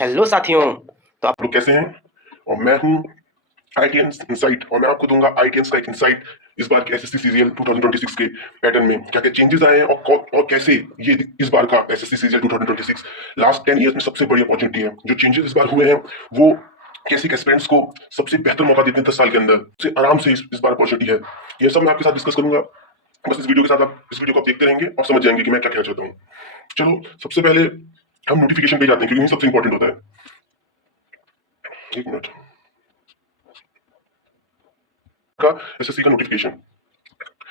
Hello साथियों। तो आप लोग कैसे हैं? और मैं हूं आईटीएन इनसाइट और मैं आपको दूंगा आईटीएन का एक इनसाइट इस बार के एसएससी सीजीएल 2026 के पैटर्न में क्या क्या चेंजेस आए हैं और कैसे ये इस बार का एसएससी सीजीएल 2026 लास्ट 10 ईयर्स में सबसे बड़ी अपॉर्चुनिटी है। जो चेंजेस इस बार हुए हैं वो कैसे एस्पिरेंट्स को सबसे बेहतर मौका देते हैं 10 साल के अंदर से आराम से इस बार अपॉर्चुनिटी है। ये सब मैं आपके साथ डिस्कस करूंगा। बस इस वीडियो के साथ आप इस वीडियो को आप देखते रहेंगे और समझ जाएंगे कि मैं क्या कहना चाहता हूँ। चलो सबसे पहले हम नोटिफिकेशन पे जाते हैं क्योंकि सबसे इंपॉर्टेंट होता है। एक मिनट का एसएससी का नोटिफिकेशन,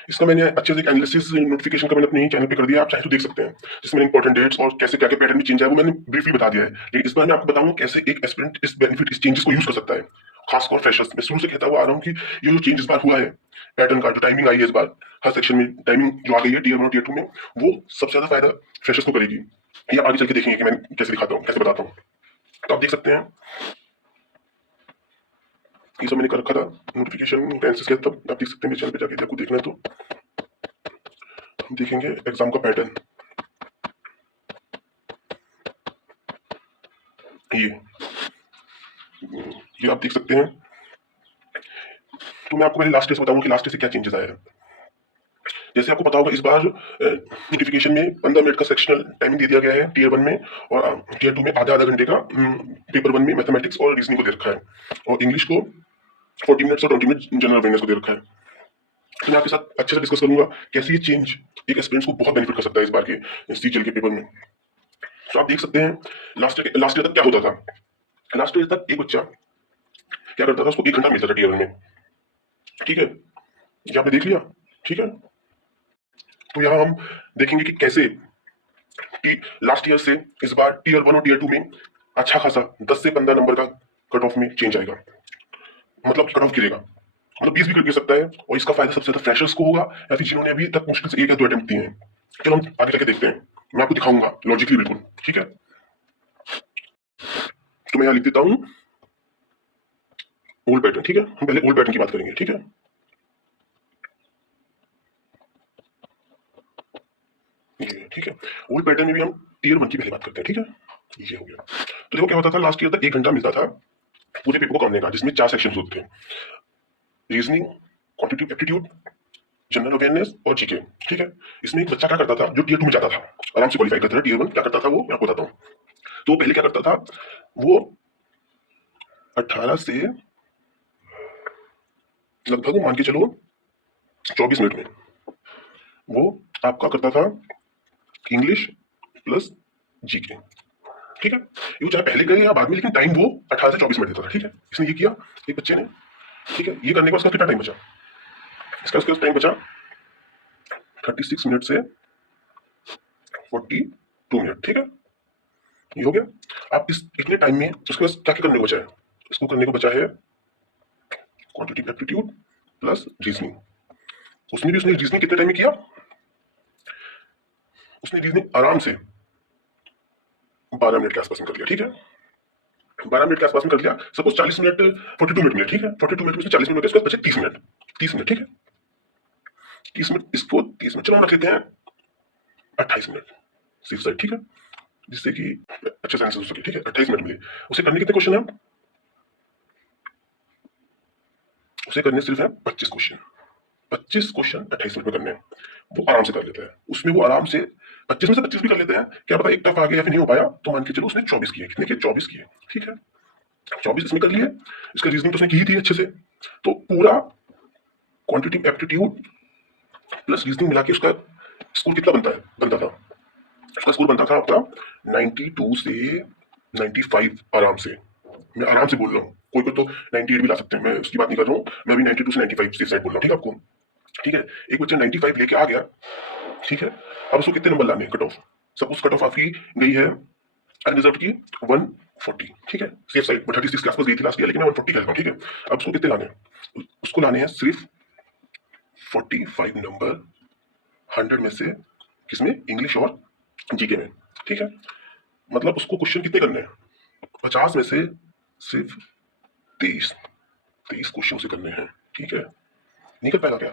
इसका मैंने अच्छे से एनालिसिस नोटिफिकेशन का मैंने अपने चैनल पे कर दिया, आप चाहे तो देख सकते हैं, जिसमें इंपॉर्टेंट डेट्स और कैसे क्या क्या पैटर्न में चेंज है वो मैंने ब्रीफली बता दिया है। लेकिन इस बार मैं आपको बताऊंगा कैसे एक एस्पिरेंट इस बेनिफिट इस चेंजेस को यूज कर सकता है, खासकर फ्रेशर्स। मैं शुरू से कहता हुआ आ रहा हूँ कि ये जो चेंज इस बार हुआ है पैटर्न का, जो टाइमिंग आई है इस बार हर सेक्शन में टाइमिंग जो आ गई है टीयर 1 और टीयर 2 में, वो सबसे ज्यादा फायदा फ्रेशर्स को करेगी। ये आप आगे चल के देखेंगे कि मैं कैसे दिखाता हूँ, कैसे बताता हूँ। तो आप देख सकते हैं ये सब मैंने कर रखा था नोटिफिकेशन एनालिसिस किया, तब आप देख सकते हैं मेरे चैनल पे जाके आपको देखना है तो हम देखेंगे एग्जाम का पैटर्न। ये आप देख सकते हैं। तो मैं आपको पहले लास्ट ईयर से बताऊंगा कि लास्ट ईयर से क्या चेंजेस आया है। जैसे आपको पता होगा इस बार नोटिफिकेशन में 15 मिनट का सेक्शनल टाइमिंग दे दिया गया है टीयर 1 में, और टीयर 2 में आधा आधा घंटे का पेपर 1 में मैथमेटिक्स और रीजनिंग को दे रखा है, और इंग्लिश को 40 मिनट्स और 20 मिनट जनरल अवेयरनेस को दे रखा है। तो मैं आपके साथ अच्छे से डिस्कस करूंगा कैसे ये चेंज एक एस्पिरेंट्स को बहुत बेनिफिट कर सकता है इस बार के सीजीएल के पेपर में। तो आप देख सकते हैं लास्ट ईयर तक क्या होता था। लास्ट ईयर तक एक बच्चा क्या करता था, उसको 1 घंटा मिलता था टीयर 1 में, ठीक है, ये आपने देख लिया, ठीक है। तो यहाँ हम देखेंगे कि कैसे लास्ट ईयर से इस बार टीयर 1 और टीयर 2 में अच्छा खासा 10 से 15 नंबर का कट ऑफ में चेंज आएगा, मतलब कट ऑफ गिरेगा, मतलब 20 भी गिर सकता है। और इसका फायदा सबसे ज्यादा फ्रेशर्स को होगा या फिर जिन्होंने अभी तक मुश्किल से 1 या 2 अटेम्प्ट दिए हैं। चलो हम आगे जाके देखते हैं, मैं आपको दिखाऊंगा लॉजिकली बिल्कुल, ठीक है। तो मैं यहाँ लिख देता हूँ ओल्ड पैटर्न, ठीक है। हम पहले ओल्ड पैटर्न की बात करेंगे, ठीक है। ये ठीक है, ओल्ड पैटर्न में भी हम टीयर 1 की पहले बात करते हैं, ठीक है। ये हो गया। तो देखो क्या होता था, लास्ट ईयर तक 1 घंटा मिलता था पूरे पेपर को करने का, जिसमें 4 सेक्शन होते थे, reasoning, quantitative aptitude, general awareness और जीके, ठीक है। इसमें एक बच्चा क्या करता था जो टीयर 2 में जाता था, आराम से क्वालिफाई करता था। टीयर 1 क्या करता था वो मैं आपको बताता हूँ। तो पहले क्या करता था वो 18 से लगभग मान के चलो 24 मिनट में वो आपका करता था इंग्लिश प्लस जीके, ठीक है। ये चाहे पहले करे या बाद में, लेकिन टाइम वो 18 से 24 मिनट देता था, ठीक है। इसने ये किया एक बच्चे ने, ठीक है। ये करने का उसका कितना टाइम बचा, इसका उसका टाइम बचा 36 मिनट से 42 मिनट, ठीक है। ये हो गया। आप इस इतने टाइम में उसके पास क्या क्या करने को बचा है, इसको करने को बचा है क्वांटिटेटिव एप्टीट्यूड प्लस रीजनिंग। उसने रीजनिंग कितने टाइम में किया, उसने रीजनिंग आराम से 12 मिनट के आसपास में कर लिया, ठीक है। 12 मिनट के आसपास में कर लिया। सपोज 40 मिनट 42 मिनट में, ठीक है। 42 मिनट में से 40 मिनट के बचे 30 मिनट, 30 मिनट, ठीक है। 30 मिनट, इसको 30 मिनट चलो हम रख लेते हैं 28 मिनट सेफ साइड, ठीक है, जिससे कि अच्छे से आंसर हो सके, ठीक है। 28 मिनट में उसे करने कितने क्वेश्चन है, उसे करने सिर्फ है 25 क्वेश्चन। 25 क्वेश्चन 28 मिनट में करने हैं, वो आराम से कर लेता है। उसमें वो आराम से 25 में से 25 भी कर लेते हैं। क्या पता एक टफ आ गया या फिर नहीं हो पाया, तो मान के चलो उसने 24 किए, कितने किए, 24 किए, ठीक है। 24 इसमें कर लिए। इसका रीजनिंग तो उसने की ही थी अच्छे से, तो पूरा क्वांटिटेटिव एप्टीट्यूड प्लस रीजनिंग मिला के उसका स्कोर कितना बनता था, उसका स्कोर बनता था आपका 92 से 95 आराम से। मैं आराम से बोल रहा हूँ, कोई को तो 98 भी ला सकते हैं, मैं उसकी बात नहीं कर रहा हूँ। मैं अभी 92 से 95 सेफ साइड बोल रहा हूँ, ठीक है आपको, ठीक है। एक बच्चा 95 लेके आ गया, ठीक है। अब उसको कितने नंबर लाने cut off, suppose cut off आपकी गई है अनरिजर्व की 140, ठीक है। सेफ साइड 36 के आसपास गई थी लास्ट ईयर, लेकिन मैं 140 कहता हूँ, ठीक है। अब उसको कितने लाने हैं, उसको लाने हैं सिर्फ 45 नंबर 100 में से, किसमें, इंग्लिश और जीके में, ठीक है। मतलब उसको क्वेश्चन कितने करने हैं, 50 में से सिर्फ 23 क्वेश्चन उसे करने हैं, ठीक है। नहीं कर पाएगा क्या,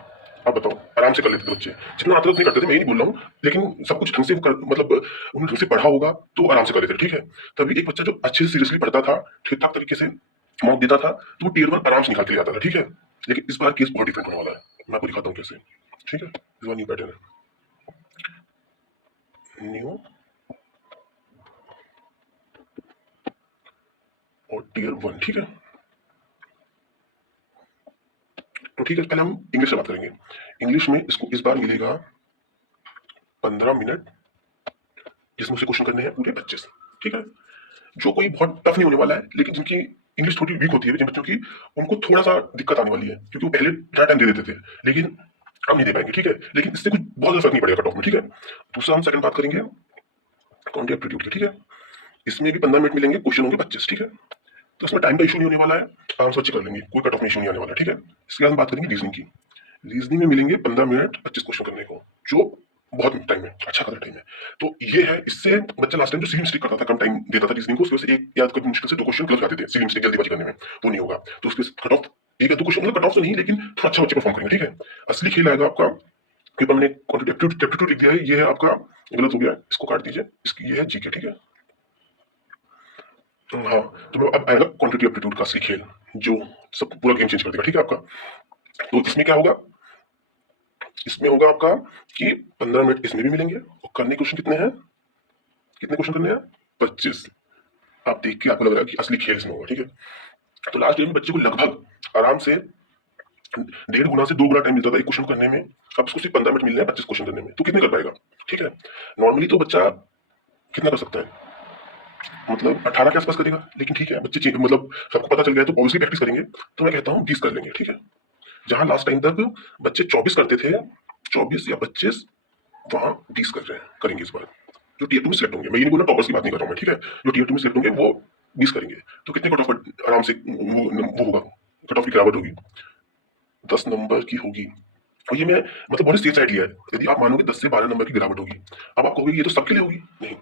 आप बताओ, आराम से कर लेते थे बच्चे, जितना आता था उतनी करते थे, मैं ये नहीं बोल रहा हूँ, लेकिन सब कुछ ढंग से मतलब उन्होंने ढंग से पढ़ा होगा तो आराम से कर लेते थे, ठीक है। तभी एक बच्चा जो अच्छे से सीरियसली पढ़ता था, ठीक ठाक तरीके से मॉक देता था, तो वो टीयर 1 आराम से निकाल के ले आता था, ठीक है। लेकिन इस बार केस बहुत डिफरेंट होने वाला है, मैं आपको दिखाता हूँ कैसे, ठीक है। इस बार न्यू पैटर्न है, न्यू और टीयर 1, ठीक है। तो ठीक है, पहले हम इंग्लिश से बात करेंगे। इंग्लिश में इसको इस बार मिलेगा 15 मिनट, जिसमें उसे क्वेश्चन करने हैं पूरे 25, ठीक है। जो कोई बहुत टफ नहीं होने वाला है, लेकिन जिनकी इंग्लिश थोड़ी वीक होती है, जिन बच्चों की, उनको थोड़ा सा दिक्कत आने वाली है, क्योंकि वो पहले ज़्यादा टाइम दे देते थे, लेकिन हम नहीं दे पाएंगे, ठीक है। लेकिन इससे कुछ बहुत ज्यादा फर्क नहीं पड़ेगा कट ऑफ में, ठीक है। दूसरा हम सेकंड बात करेंगे कॉन्टी एप्टीट्यूड की, ठीक है। इसमें भी 15 मिनट मिलेंगे, क्वेश्चन होंगे 25, ठीक है। तो इसमें टाइम का इशू नहीं होने वाला है, आराम से बच्चे कर लेंगे, कोई कट ऑफ में इशू नहीं आने वाला है, ठीक है। इसके बाद हम बात करेंगे रीजनिंग की। रीजनिंग में मिलेंगे 15 मिनट 25 क्वेश्चन करने को, जो बहुत टाइम है, अच्छा खासा टाइम है। तो ये है, इससे बच्चा लास्ट टाइम जो सीली मिस्टेक करता था, कम टाइम देता था रीजनिंग को, उसकी वजह से एक याद कर मुश्किल से 2 क्वेश्चन गलत जाते थे सीली मिस्टेक जल्दीबाजी करने में, वो नहीं होगा। तो उसके कट ऑफ एक या 2 क्वेश्चन, मतलब कट ऑफ तो नहीं, लेकिन थोड़ा अच्छा बच्चे परफॉर्म करेंगे, ठीक है। असली खेल आएगा आपका, पेपर मैंने एप्टीट्यूड लिख दिया है, ये है आपका, गलत हो गया है, इसको काट दीजिए, इसकी ये है जीके, ठीक है। हाँ, तो मैं अब आएगा क्वांटिटी एप्टीट्यूड का असली खेल, जो सब पूरा गेम चेंज कर देगा, ठीक है आपका। तो इसमें क्या होगा, इसमें होगा आपका कि 15 मिनट इसमें भी मिलेंगे, और करने क्वेश्चन कितने हैं, कितने क्वेश्चन करने हैं, 25। आप देख के आपको लग रहा है कि असली खेल इसमें होगा, ठीक है। तो लास्ट ईयर में बच्चे को लगभग आराम से 1.5 गुना से 2 गुना टाइम मिलता था एक क्वेश्चन करने में, अब उसको सिर्फ 15 मिनट मिल रहे हैं 25 क्वेश्चन करने में, तो कितने कर पाएगा, ठीक है। नॉर्मली तो बच्चा कितना कर सकता है, मतलब 18 के आसपास करेगा, लेकिन ठीक है, बच्चे मतलब सबको पता चल गया है, तो ऑब्वियसली प्रैक्टिस करेंगे, तो मैं कहता हूँ 20 कर लेंगे, ठीक है। जहां लास्ट टाइम तक बच्चे 24 करते थे, 24 या 25, वहां 20 कर रहे हैं, करेंगे इस बार। जो टीयर 2 में सिलेक्ट होंगे, मैं ये नहीं बोल रहा टॉपर्स की बात नहीं कर रहा हूँ मैं, ठीक है। जो टीयर 2 में सिलेक्ट होंगे वो 20 करेंगे, तो कितने कट ऑफ आराम से वो होगा, कट ऑफ की गिरावट होगी, 10 नंबर की होगी। और ये मैं मतलब बहुत सेफ साइड लिया है, यदि आप मानोगे 10 से 12 नंबर की गिरावट होगी। अब आप कहोगे ये तो सबके लिए होगी, नहीं,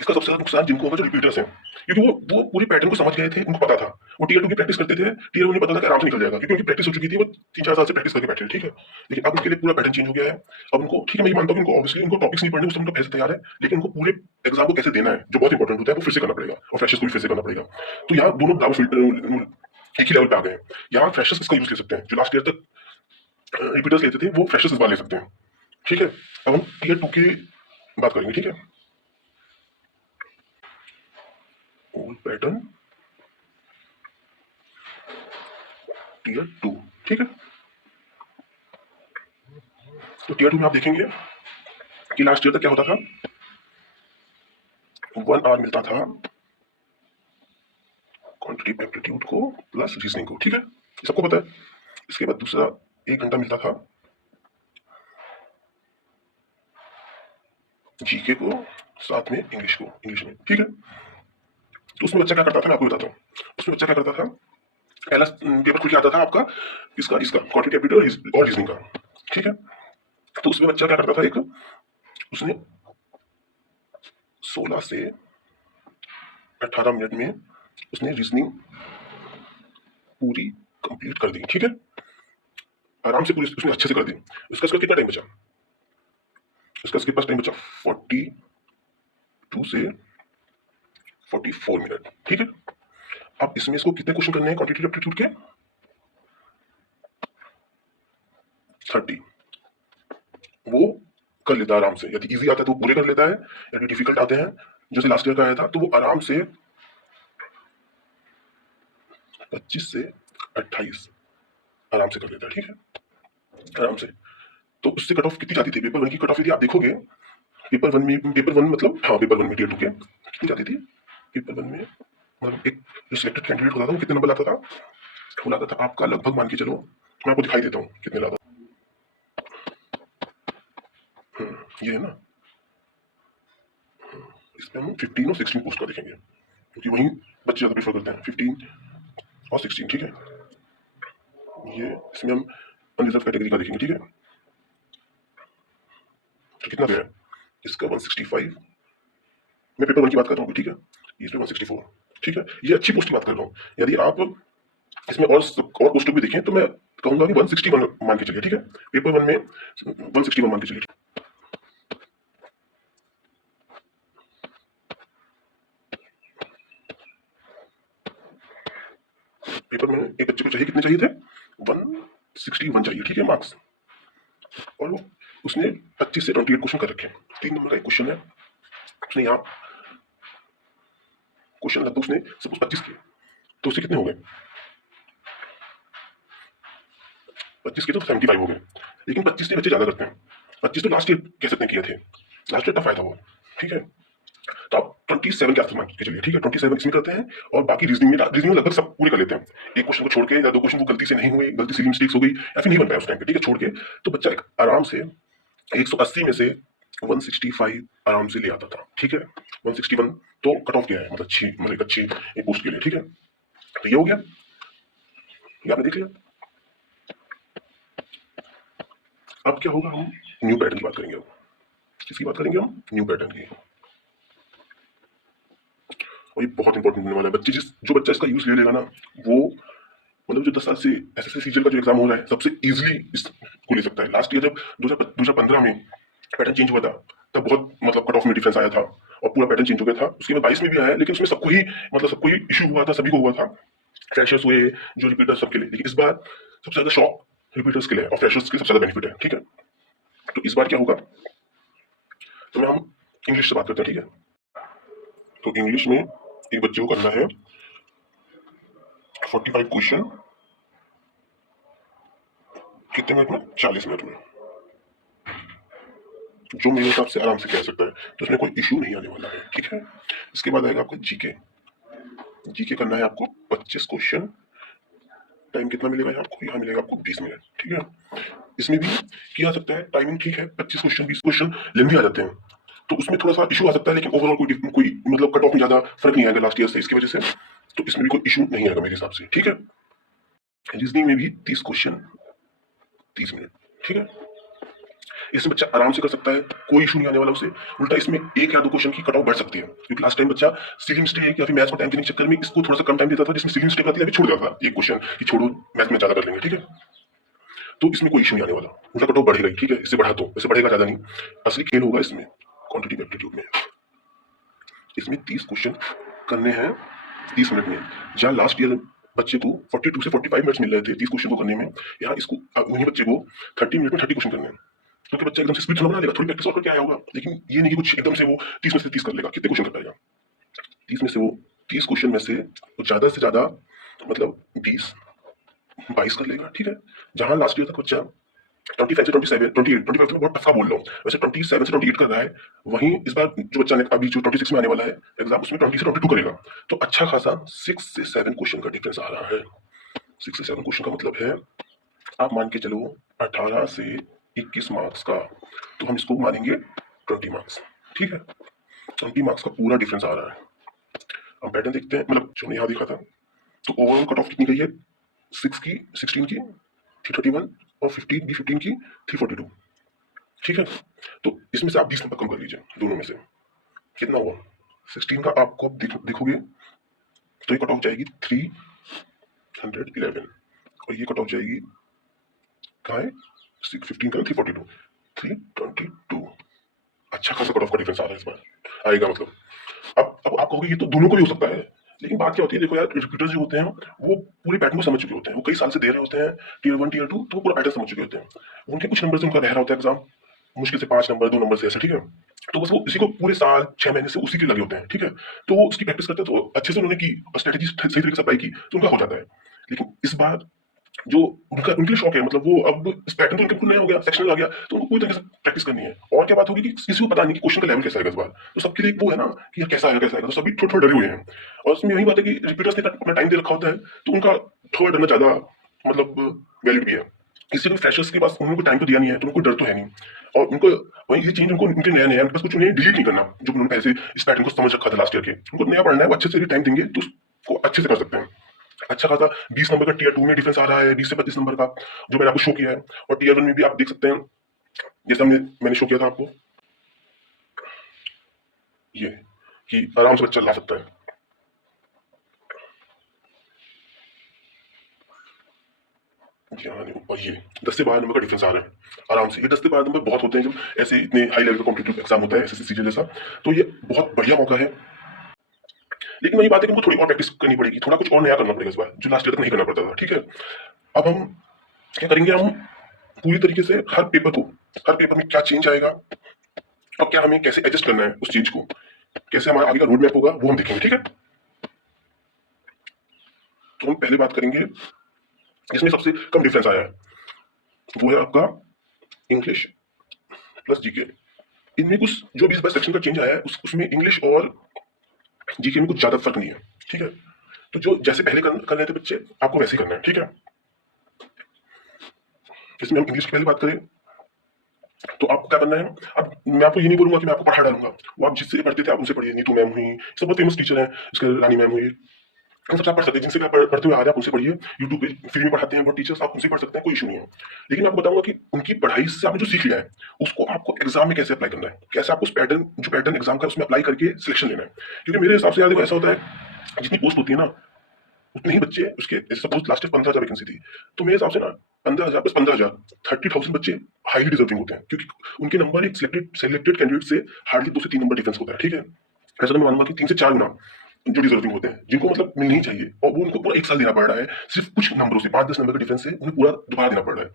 इसका सबसे ज्यादा नुकसान जिनको होगा, जो रिपीटर्स हैं, क्योंकि वो पूरे पैटर्न को समझ गए थे, उनको पता था, वो टीयर 2 की प्रैक्टिस करते थे, टीयर 1 पता था कि आराम से निकल जाएगा, क्योंकि उनकी प्रैक्टिस हो चुकी थी, वो 3-4 साल से प्रैक्टिस करके बैठे, ठीक है। लेकिन अब उनके लिए पूरा पैटर्न चेंज हो गया है। अब उनको, ठीक है, मैं ये मानता हूँ कि उनको ऑब्वियसली उनको टॉपिक्स नहीं पढ़ने, उससे उनका पैसे तैयार है, लेकिन उनको पूरे एग्जाम को कैसे देना है, जो बहुत इंपॉर्टेंट होता है, वो फिर से करना पड़ेगा, और फ्रेशर्स को भी फिर से करना पड़ेगा। तो यहाँ दोनों बराबर फिल्टर एक ही लेवल पे आ गए हैं। यहाँ फ्रेशर्स इसका यूज ले सकते हैं, जो लास्ट ईयर तक रिपीटर्स लेते थे, वो फ्रेशर्स इस बार ले सकते हैं, ठीक है। अब हम टीयर 2 की बात करेंगे, ठीक है। ओल्ड पैटर्न टीयर 2, ठीक है। तो टीयर 2 में आप देखेंगे कि लास्ट ईयर तक क्या होता था, 1 आवर मिलता था क्वांटिटी एप्टीट्यूड को प्लस रीजनिंग को, ठीक है, ये सबको पता है। इसके बाद दूसरा 1 घंटा मिलता था जीके को, साथ में इंग्लिश में, ठीक है। तो उसमें बच्चा क्या करता था, मैं आपको बताता हूँ। उसमें बच्चा क्या करता था, पहला पेपर खुल के आता था आपका इसका इसका क्वांटिटी एप्टीट्यूड और रीजनिंग का, ठीक है। तो उसमें बच्चा क्या करता था, एक उसने 16 से 18 मिनट में उसने रीजनिंग पूरी कंप्लीट कर दी, ठीक है, आराम से पूरी उसने अच्छे से कर दी। उसका कितना टाइम बचा, उसके पास टाइम बचा 42 से 44 मिनट, ठीक है। अब इसमें इसको कितने क्वेश्चन करने हैं क्वांटिटी एप्टीट्यूड के, 30। वो कर लेता है आराम से, यदि इजी आता है तो पूरे कर लेता है, यदि डिफिकल्ट आते हैं जैसे लास्ट ईयर का आया था, तो वो आराम से 25 से 28 आराम से कर लेता है, ठीक है, आराम से। तो उससे कट ऑफ कितनी जाती थी, पेपर 1 की कट ऑफ यदि आप देखोगे, पेपर वन मतलब, हाँ, पेपर 1 में टीयर 2 के कितनी जाती थी, पेपर 1 में मतलब एक जो सिलेक्टेड कैंडिडेट होता था वो कितने नंबर लाता था, वो लाता था आपका लगभग, मान के चलो, मैं आपको दिखाई देता हूँ कितने लाता। ये है ना, इसमें हम 15 और 16 पोस्ट का देखेंगे, क्योंकि वही बच्चे ज़्यादा प्रेफर करते हैं, 15 और 16, ठीक है। ये इसमें हम अनरिजर्व कैटेगरी का देखेंगे, ठीक है। तो कितना गया है इसका, 165, मैं पेपर 1 की बात कर रहा हूँ, ठीक है, इसमें 164, ठीक है। ये अच्छी पोस्ट की बात कर रहा हूँ, यदि आप इसमें और पोस्टों भी देखें तो मैं कहूंगा कि 161 मान के चलिए, ठीक है। पेपर 1 में 161 मान के चलिए। पेपर में एक बच्चे को चाहिए, कितने चाहिए थे? 161 चाहिए, ठीक है, मार्क्स। और वो उसने 25 से 28 क्वेश्चन कर रखे हैं। 3 नंबर का एक क्वेश्चन है, उसने यहाँ क्वेश्चन लगभग उसने सपोज 25 किए, तो उससे कितने हो गए? 25 के तो 75 हो गए। लेकिन 25 से बच्चे ज्यादा करते हैं। 25 तो लास्ट ईयर कह सकते हैं किए थे, लास्ट ईयर टफ आया था वो, ठीक है। तो आप 27 के आसपास मान के चलिए, ठीक है। 27 इसमें करते हैं और बाकी रीजनिंग में लगभग सब पूरे कर लेते हैं। एक क्वेश्चन को छोड़ के या 2 क्वेश्चन को गलती से नहीं हुए, गलती से मिस्टेक्स हो गई या फिर नहीं बन पाया उस टाइम पे, ठीक है, छोड़ के, तो बच्चा एक आराम से 180 में से 165 आराम से ले आता था, ठीक है। 161 तो कट ऑफ गया है, मतलब अच्छी पोस्ट के लिए, ठीक है। तो ये हो गया, ये आपने देख लिया। अब क्या होगा, हम न्यू पैटर्न की बात करेंगे। अब किसकी बात करेंगे हम? न्यू पैटर्न की। और ये बहुत इंपॉर्टेंट होने वाला है। जो बच्चा इसका यूज ले लेगा ना, वो मतलब जो 10 साल से एसएससी सीजीएल का जो एग्जाम हो रहा है, सबसे इजीली इसको ले सकता है। लास्ट ईयर जब 2015 में पैटर्न चेंज हुआ था, तब बहुत मतलब कट ऑफ में डिफरेंस आया था और पूरा पैटर्न चेंज हो गया था। उसके बाद 22 में भी आया, लेकिन उसमें सबको ही इशू हुआ था, सभी को हुआ था। फ्रेशर्स हुए, जो रिपीटर्स, सबके लिए। लेकिन इस बार सबसे ज्यादा शॉक रिपीटर्स के लिए और फ्रेशर्स के सबसे ज्यादा बेनिफिट है, ठीक है। तो इस बार क्या होगा, तो हम इंग्लिश से बात करते हैं, ठीक है। तो इंग्लिश में एक बच्चे को करना है 45 क्वेश्चन, कितने मिनट में? 40 मिनट में, जो मेरे हिसाब से आराम से कह सकता है, तो उसमें कोई इशू नहीं आने वाला है, ठीक है। इसके बाद आएगा आपका जीके। जीके करना है आपको 25 क्वेश्चन। टाइम कितना मिलेगा आपको? यहाँ मिलेगा आपको 20 मिनट, ठीक है। इसमें भी किया जा सकता है, टाइमिंग ठीक है, 25 क्वेश्चन 20 क्वेश्चन लेंदी आ जाते हैं, तो उसमें थोड़ा सा इशू आ सकता है, लेकिन ओवरऑल कोई मतलब कट ऑफ में ज्यादा फर्क नहीं आएगा लास्ट ईयर से, इसकी वजह से तो इसमें भी कोई इशू नहीं आएगा मेरे हिसाब से, ठीक है। रीजनिंग में भी 30 क्वेश्चन 30 मिनट, ठीक है। इसमें बच्चा आराम से कर सकता है, कोई इशू नहीं आने वाला उसे। उल्टा इसमें 1 या 2 क्वेश्चन की कट ऑफ बढ़ सकती है, क्योंकि लास्ट टाइम बच्चा सिली मिस्टेक या फिर मैथ्स को टाइम देने के चक्कर में इसको थोड़ा सा कम टाइम देता था, जिसमें सिली मिस्टेक आती है, अभी छोड़ जाता था एक क्वेश्चन कि छोड़ो मैथ में ज्यादा कर लेंगे, ठीक है। तो इसमें कोई इशू नहीं आने वाला, उनका कट ऑफ बढ़ेगा, ठीक है। इससे बढ़ा तो वैसे बढ़ेगा ज्यादा नहीं। असली खेल होगा इसमें क्वांटिटेटिव एप्टीट्यूड में। इसमें 30 क्वेश्चन करने हैं 30 मिनट में। जहाँ लास्ट ईयर बच्चे को 42 से 45 मिनट्स मिल रहे थे 30 क्वेश्चन को करने में, यहाँ इसको वही बच्चे को 30 मिनट में 30 क्वेश्चन करने हैं। क्योंकि बच्चा एकदम से स्पीड थोड़ा बना लेगा, थोड़ी प्रैक्टिस और करके आया होगा, लेकिन ये नहीं कि कुछ एकदम से वो 30 में से 30 कर लेगा। कितने क्वेश्चन कर पाएगा? 30 में से वो 30 क्वेश्चन में से ज्यादा से ज्यादा मतलब 20 22 कर लेगा, ठीक है। जहां लास्ट ईयर तक बच्चा 25 से 27 28 25 तो मैं बहुत टफ का बोल रहा हूँ, वैसे 27 से 28 कर रहा है, वहीं इस बार जो बच्चा ने अभी जो 26 में आने वाला है एग्जाम, उसमें 20 से 22 करेगा। तो अच्छा खासा 6 से 7 क्वेश्चन का डिफरेंस आ रहा है। 6 से 7 क्वेश्चन का मतलब है, आप मान के चलो 18 से 21 मार्क्स का, तो हम इसको मानेंगे 20 मार्क्स, ठीक है। 20 मार्क्स का पूरा डिफरेंस आ रहा है। हम पैटर्न देखते हैं, मतलब जो यहाँ देखा था, तो ओवरऑल कट ऑफ कितनी गई है? 6 की 16 की 331 और 15 की 342, ठीक है। तो इसमें से आप 20 नंबर कम कर लीजिए, दोनों में से कितना हुआ? 16 का आपको देखोगे तो ये कट ऑफ जाएगी 311 और ये कट ऑफ जाएगी कहाँ है? 15 का 342 322। अच्छा खासा कट ऑफ का डिफरेंस आ रहा है इस बार, आएगा मतलब। अब आप कहोगे ये तो दोनों को ही हो सकता है, लेकिन बात क्या होती है, देखो यार, रिपीटर्स जो होते हैं वो पूरे पैटर्न को समझ चुके होते हैं, वो कई साल से दे रहे होते हैं टीयर 1 टीयर 2, तो वो पूरा पैटर्न समझ चुके होते हैं। उनके कुछ नंबर से उनका रह रहा होता है एग्जाम, मुश्किल से 5 नंबर 2 नंबर से ऐसे, ठीक है। तो बस वो इसी को पूरे साल 6 महीने से उसी के लगे होते हैं, ठीक है। तो वो उसकी प्रैक्टिस करते हैं, तो अच्छे से उन्होंने की और स्ट्रेटेजी सही तरीके से अप्लाई की, तो उनका हो जाता है। लेकिन इस बार जो उनके लिए शौक है, मतलब वो अब इस पैटर्न तो उनके बिल्कुल नया हो गया, सेक्शनल आ गया, तो उनको पूरी तरीके से प्रैक्टिस करनी है। और क्या बात होगी कि किसी को पता नहीं कि क्वेश्चन का लेवल कैसा आएगा इस बार, तो सबके लिए एक वो है ना कि यार कैसा आएगा, तो सभी थोड़ा थोड़ा डरे हुए हैं। और उसमें यही बात है कि रिपीटर्स ने अपना टाइम दे रखा होता है, तो उनका थोड़ा डरना ज्यादा मतलब वैलिड भी है। किसी को फ्रेशर्स के पास उन्होंने टाइम तो दिया नहीं है, तो उनको डर तो है नहीं। और उनको वही ये चेंज उनको उनके नया नया उनके पास कुछ उन्हें डिलीट नहीं करना, जो उन्होंने पहले से इस पैटर्न को समझ रखा था लास्ट ईयर के, उनको नया पढ़ना है, वो अच्छे से टाइम देंगे तो उसको अच्छे से कर सकते हैं। अच्छा खासा 20 नंबर का टीयर 2 में डिफरेंस आ रहा है, 20 से 25 नंबर का, जो मैंने आपको शो किया है। और टीयर 1 में भी आप देख सकते हैं, जैसा मैंने शो किया था आपको, ये कि आराम से बच्चा ला सकता है। जी हाँ, और ये 10 से 12 नंबर का डिफरेंस आ रहा है आराम से। ये 10 से 12 नंबर बहुत होते हैं जब ऐसे इतने हाई लेवल का कॉम्पिटिटिव एग्जाम होता है एसएससी सीजीएल जैसा, तो ये बहुत बढ़िया मौका है। लेकिन वही बात है कि हमको थोड़ी और प्रैक्टिस करनी पड़ेगी, थोड़ा कुछ और नया करना पड़ेगा इस बार, जो लास्ट ईयर तक नहीं करना पड़ता था। ठीक है, अब हम क्या करेंगे, हम पूरी तरीके से हर पेपर में क्या चेंज आएगा और क्या हमें कैसे एडजस्ट करना है उस चीज को, कैसे हमारा आगे का रोड मैप होगा वो हम देखेंगे। ठीक है, तो हम पहले बात करेंगे इसमें सबसे कम डिफरेंस आया है, वो है आपका इंग्लिश प्लस जीके। इनमें कुछ जो भी इस बार सेक्शन का चेंज आया है उसमें इंग्लिश और जीके में कुछ ज्यादा फर्क नहीं है। ठीक है, तो जो जैसे पहले कर रहे थे बच्चे, आपको वैसे ही करना है। ठीक है, इसमें हम इंग्लिश की पहले बात करें तो आपको क्या करना है। अब मैं आपको ये नहीं बोलूंगा कि मैं आपको पढ़ा डालूंगा, वो आप जिससे पढ़ते थे आप उनसे पढ़िए। नीतू मैम हुई, सब बहुत फेमस टीचर हैं, इसके रानी मैम हुई, हम सबसे आप पढ़ सकते हैं। जिनसे आप पढ़ते हुए आ रहे हैं आप उनसे पढ़िए। यूट्यूब पे फ्री में पढ़ाते हैं बहुत टीचर्स, आप उनसे पढ़ सकते हैं, कोई इशू नहीं है। लेकिन मैं आपको बताऊंगा कि उनकी पढ़ाई से आपने जो सीख लिया है उसको आपको एग्जाम में कैसे अप्लाई करना है, कैसे आपको उस पैटर्न जो पैटर्न एग्जाम का उसमें अप्लाई करके सिलेक्शन लेना है। क्योंकि मेरे हिसाब से यार देखो ऐसा होता है, जितनी पोस्ट होती है ना उतने ही बच्चे उसके, सपोज लास्ट 15,000 वैकेंसी थी, तो मेरे हिसाब से ना 15,000 प्लस 15,000 30,000 बच्चे हाईली डिजर्विंग होते हैं, क्योंकि उनके नंबर एक सिलेक्टेड कैंडिडेट से हार्डली 2 से 3 नंबर डिफरेंस होता है। ठीक है, ऐसा तो मैं मानूंगा कि 3 से 4 गुना जो डिजर्विंग होते हैं, जिनको मतलब मिलनी ही चाहिए, और वो उनको पूरा 1 साल देना पड़ रहा है सिर्फ कुछ नंबरों से, 5-10 नंबर के डिफरेंस से उन्हें पूरा दोबारा देना पड़ रहा है।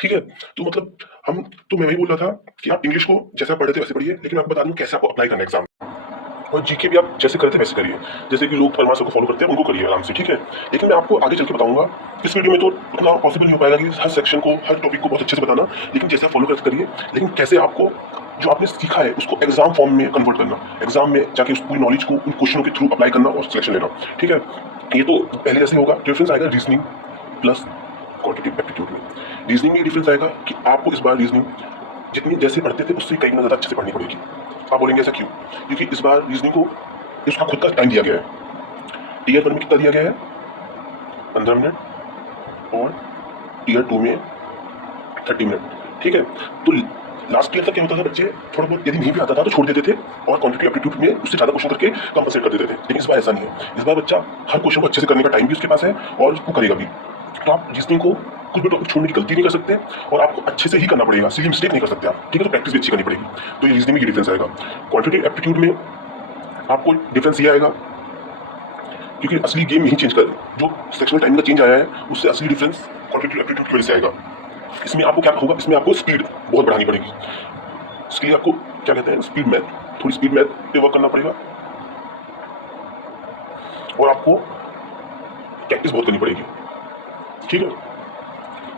ठीक है, तो मतलब हम, तो मैं वही बोल रहा था कि आप इंग्लिश को जैसा पढ़े थे वैसे पढ़िए, लेकिन मैं आपको बता दूं कैसे आपको अप्लाई करना है एग्जाम। और जीके भी आप जैसे करते वैसे करिए, जैसे कि लोग परमार को फॉलो करते हैं उनको करिए आराम से। ठीक है, लेकिन मैं आपको आगे चल के बताऊंगा, इस वीडियो में तो उतना पॉसिबल नहीं हो पाएगा कि हर सेक्शन को, हर टॉपिक को बहुत अच्छे से बताना, लेकिन जैसे फॉलो करके करिए। लेकिन कैसे आपको जो आपने सीखा है उसको एग्जाम फॉर्म में कन्वर्ट करना, एग्जाम में जाके उस पूरी नॉलेज को उन क्वेश्चनों के थ्रू अप्लाई करना और सिलेक्शन लेना। ठीक है, ये तो पहले जैसे होगा। डिफरेंस आएगा रीजनिंग प्लस क्वांटिटेटिव एप्टीट्यूड में। रीजनिंग में डिफरेंस आएगा कि आपको इस बार रीजनिंग जितनी जैसे पढ़ते थे उससे कई गुना ज़्यादा अच्छे से पढ़नी पड़ेगी। आप बोलेंगे ऐसा क्यों? क्योंकि इस बार रीजनिंग को उसका खुद का टाइम दिया गया है। टीयर 1 में कितना दिया गया है? 15 मिनट, और टीयर 2 में 30 मिनट। ठीक है, तो लास्ट ईयर तक क्या होता था, बच्चे थोड़ा बहुत यदि नहीं भी आता था तो छोड़ देते थे और क्वांटिटेटिव एप्टीट्यूड में उससे ज़्यादा क्वेश्चन करके कंपनसेट कर देते थे। लेकिन इस बार ऐसा नहीं है, इस बार बच्चा हर क्वेश्चन को अच्छे से करने का टाइम भी उसके पास है और उसको करेगा भी। तो आप रीजनिंग को कुछ भी टॉपिक छोड़ने की गलती नहीं कर सकते, और आपको अच्छे से ही करना पड़ेगा, सिली मिस्टेक नहीं कर सकते आप। ठीक है, तो प्रैक्टिस भी अच्छी करनी पड़ेगी। तो ये रीजनिंग में ये डिफरेंस आएगा। क्वांटिटेटिव एप्टीट्यूड में आपको डिफरेंस ये आएगा, क्योंकि असली गेम यही चेंज कर, जो सेक्शनल टाइमिंग का चेंज आया है उससे असली डिफरेंस क्वांटिटेटिव एप्टीट्यूड की वजह से आएगा। इसमें आपको क्या होगा, इसमें आपको स्पीड बहुत बढ़ानी पड़ेगी। इसके लिए आपको क्या कहते हैं, स्पीड मैथ, थोड़ी स्पीड मैथ पे वर्क करना पड़ेगा, और आपको प्रैक्टिस बहुत करनी पड़ेगी। ठीक है,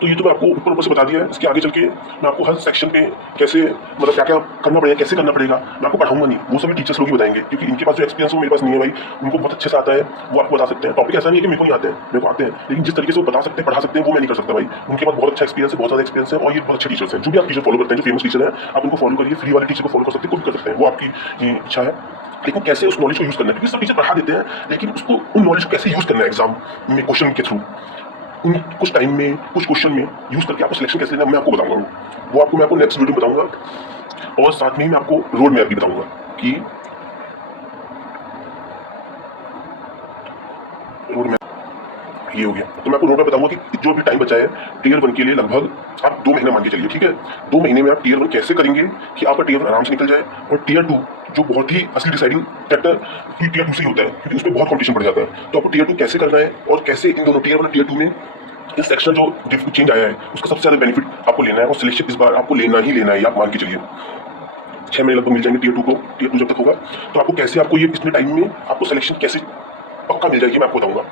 तो ये तो मैं आपको ऊपर ऊपर से बता दिया है। इसके आगे चल के मैं आपको हर सेक्शन पे कैसे, मतलब क्या क्या करना पड़ेगा, कैसे करना पड़ेगा, मैं आपको पढ़ाऊंगा नहीं, वो सभी टीचर्स लोग ही बताएंगे, क्योंकि इनके पास जो एक्सपीरियंस है मेरे पास नहीं है भाई। उनको बहुत अच्छे से आता है, वो आपको बता सकते हैं। टॉपिक ऐसा नहीं है कि मेरे को नहीं आते हैं, मेरे को आते हैं, लेकिन जिस तरीके से वो बता सकते हैं, पढ़ा सकते हैं, वो मैं नहीं कर सकता भाई। उनके पास बहुत अच्छा एक्सपीरियंस है, बहुत ज़्यादा एक्सपीरियंस है, और ये बहुत अच्छे टीचर्स हैं। जो भी आप टीचर फॉलो करते हैं, जो फेमस टीचर है, आप उनको फॉलो करिए। फ्री वाले टीचर को फॉलो कर सकते हैं, कुछ कर सकते हैं, वो आपकी इच्छा है। लेकिन कैसे उस नॉलेज को यूज़ करना है, क्योंकि सब टीचर पढ़ा देते हैं, लेकिन उसको उन नॉलेज को कैसे यूज़ करना है एग्जाम में क्वेश्चन के थ्रू, उन कुछ टाइम में कुछ क्वेश्चन में यूज करके आपको सिलेक्शन कैसे लेना मैं आपको बताऊंगा। वो आपको मैं आपको नेक्स्ट वीडियो में बताऊंगा, और साथ में ही मैं आपको रोड मैप भी बताऊंगा कि रोड मैप ये हो गया। तो मैं आपको रोड मैप बताऊंगा कि जो भी टाइम बचा है टीयर 1 के लिए, लगभग आप 2 महीने मान के चलिए। ठीक है, 2 महीने में आप टीयर 1 कैसे करेंगे कि आपका टीयर 1 आराम से निकल जाए, और टीयर 2 जो बहुत ही असली डिसाइडिंग फैक्टर टीयर 2 से ही होता है, क्योंकि उसमें बहुत कॉम्पिटिशन बढ़ जाता है। तो आपको टीयर 2 कैसे करना है, और कैसे इन दोनों टीयर 1 और टीयर 2 में इस सेक्शन जो चेंज आया है उसका सबसे ज़्यादा बेनिफिट आपको लेना है, और सिलेक्शन इस बार आपको लेना ही लेना है, आप मान के चलिए 6 महीने लगभग मिल जाएंगे टीयर 2 को। टीयर 2 जब तक होगा तो आपको कैसे, आपको ये इतने टाइम में आपको सिलेक्शन कैसे पक्का मिल जाएगी मैं आपको बताऊंगा।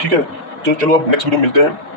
ठीक है, तो चलो अब नेक्स्ट वीडियो में मिलते हैं।